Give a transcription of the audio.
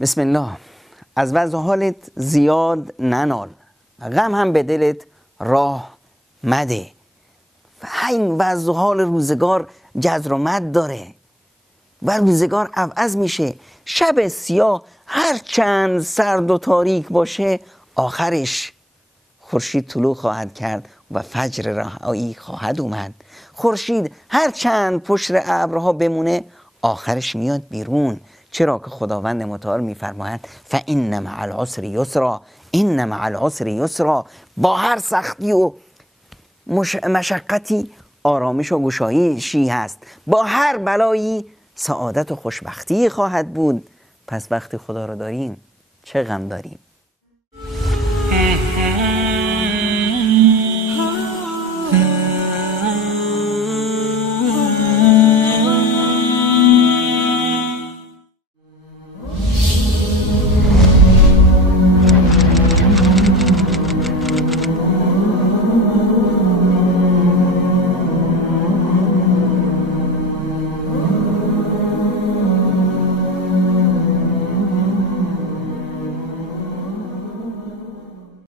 بسم الله. از وضع حالت زیاد ننال، غم هم به دلت راه مده. این وضع حال روزگار جذر و مد داره و روزگار عوض میشه. شب سیاه هر چند سرد و تاریک باشه، آخرش خورشید طلوع خواهد کرد و فجر رهایی خواهد اومد. خورشید هر چند پشت ابرها بمونه، آخرش میاد بیرون. چرا که خداوند متعال میفرماید فإن مع العسر یسرا، إن مع العسر یسرا. با هر سختی و مشقتی آرامش و گشایشی هست، با هر بلایی سعادت و خوشبختی خواهد بود. پس وقتی خدا رو داریم چه غم داریم؟